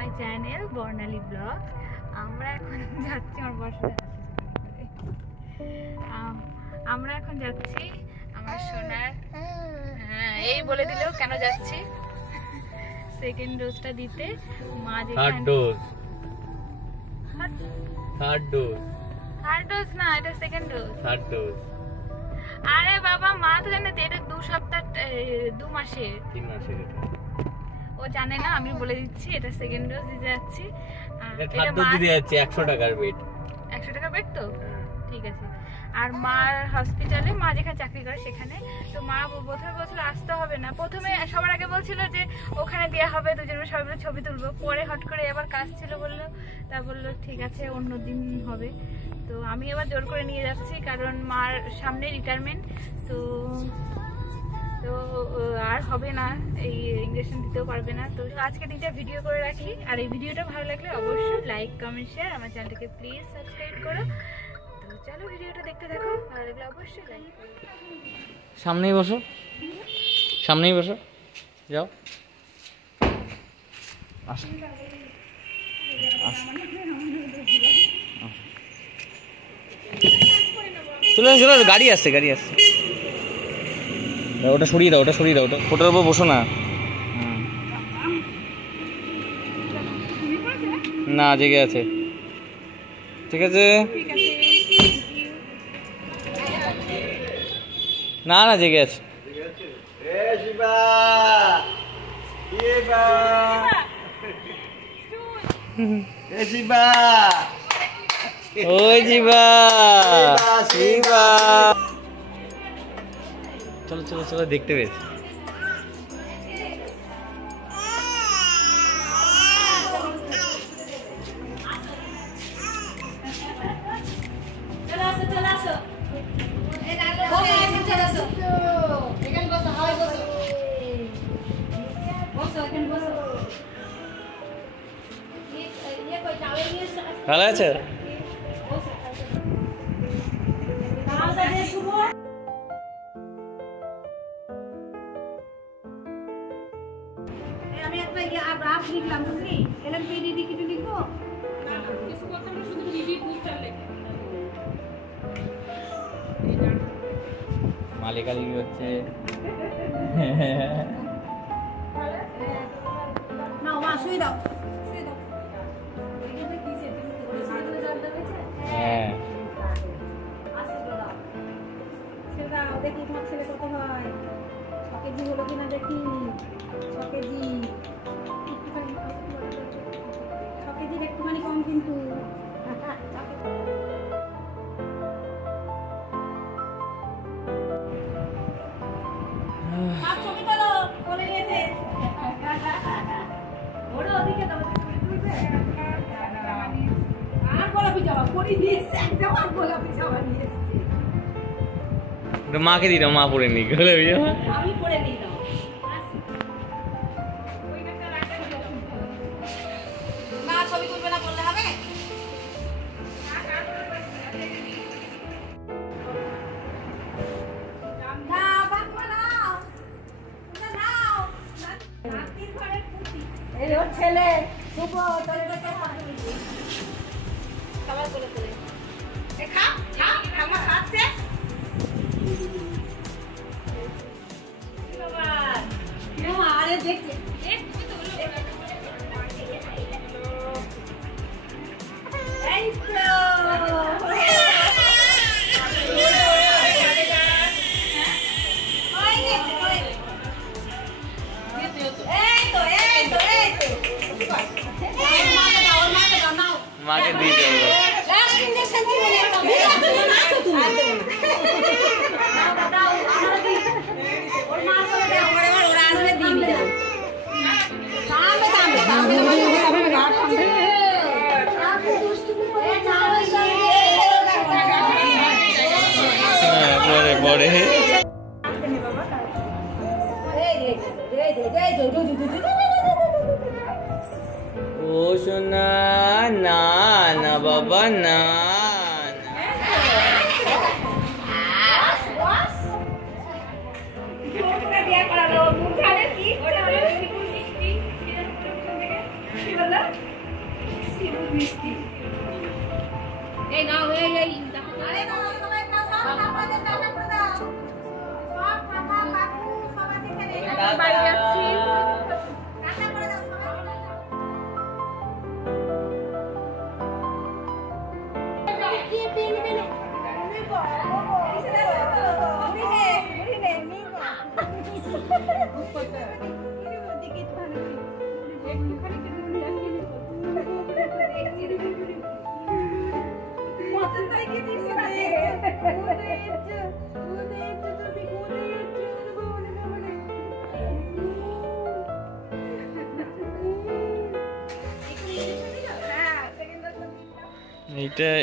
My channel Barnali blog. আমরা এখন যাচ্ছি আমরা এখন যাচ্ছি আমার সোনার এই বলে দিল কেন যাচ্ছি সেকেন্ড ডোজটা দিতে। মা যে থার্ড ডোজ না, এটা সেকেন্ড ডোজ। থার্ড ডোজ আরে বাবা, মা তো জানে এটা 2 সপ্তাহ 2 মাসের 3 মাসের। ও জানে না, আমি বলে দিচ্ছি এটা সেকেন্ড ডোজ দিতে যাচ্ছি। এটা থার্ড ডোজ দিতে যাচ্ছি। 100 টাকার বেড। 100 টাকা বেড তো ঠিক আছে। আর মার হসপিটালে, মা যেখানে চাকরি করে সেখানে, তো মা প্রথমে বলছিল আসতে হবে না। প্রথমে সবার আগে বলছিল যে ওখানে দেওয়া হবে, দুজনে সবাই মিলে ছবি তুলবো। পরে হট করে আবার কাজ ছিল বললো, তা বললো ঠিক আছে অন্য দিন হবে। তো আমি এবার জোর করে নিয়ে যাচ্ছি, কারণ মার সামনে রিটায়ারমেন্ট। তো তো আর হবে না, এই ইঞ্জেকশন দিতেও পারবে না। তো আজকে দিনটা ভিডিও করে রাখি। আর এই ভিডিওটা ভালো লাগলে অবশ্যই লাইক কমেন্ট শেয়ার, আমার চ্যানেলটাকে প্লিজ সাবস্ক্রাইব করো। তো চলো ভিডিওটা দেখতে থাকো, ভালো লাগলে অবশ্যই লাইক করো। সামনেই বসো, সামনেই বসো, যাও। আসো চলে চলে, গাড়ি আসছে, গাড়ি আসছে। ওটা সরিয়ে দাও, ওটা সরিয়ে দাও, ওটার উপর বসো না। না, জেগে আছে। ঠিক আছে, না না জেগে আছে। ওই জিবা, চলো চলো চলো, দেখতে পেয়েছি। ভালো আছে? আমি একটা রাফ লিখলাম, বুঝলি? এলএমপিডিডি কিছু লিখবো? কিছু কথা না, শুধু ডিডি বুস্টার লেখো। মালিকালি হচ্ছে না, মা শুয়ে দাও। হ্যাঁ, দেখি তোমার ছেলে কত হয়, 6 কেজি হলো কিনা দেখি। 6 কেজি, 6 কেজির একটুখানি কম কিন্তু। ছবি তোলো, বলে নিয়েছে। ওরা ওদিকে দাও, আর গোলাপি জামা পরে নিয়েছে, একদম আর গোলাপি জামা নিয়েছে। মাকে দিই না, মা পরে নি। আমি পরে নিই না। মা ছবি তুলবে না বললে হবে? না বাবা নাও, নাও নাতির ঘরের পুতি। এই ওর ছেলে শুভ, তোর কাছে ফটো নিবি। সবাই বলে তোলে এ খা খা, আমার খাচ্ছে। বাবা কেন আরে দেখতে দেখছি তো বলো। এই তো মাকে দিয়ে দেবো। পরে পরে ও সোনা, না না বাবা, না বিয়ে করালো মুখ ঝাড়ে কি ওটা হলো কি কি কি কি বললো এই নাও এই আরে বাবা সবাই খাও সব আপনাদের টাকা করে দাও সব টাকা কাকু সবাই এখানে আমি বাড়ি যাচ্ছি টাকা করে দাও সবাই কি পিন পিন আমি বড় ইসে মুড়ি নে মিগো দিকে তো ভালো একটুখানি কি মুড়ি রাখি কত তাই কি দিছে না এইটা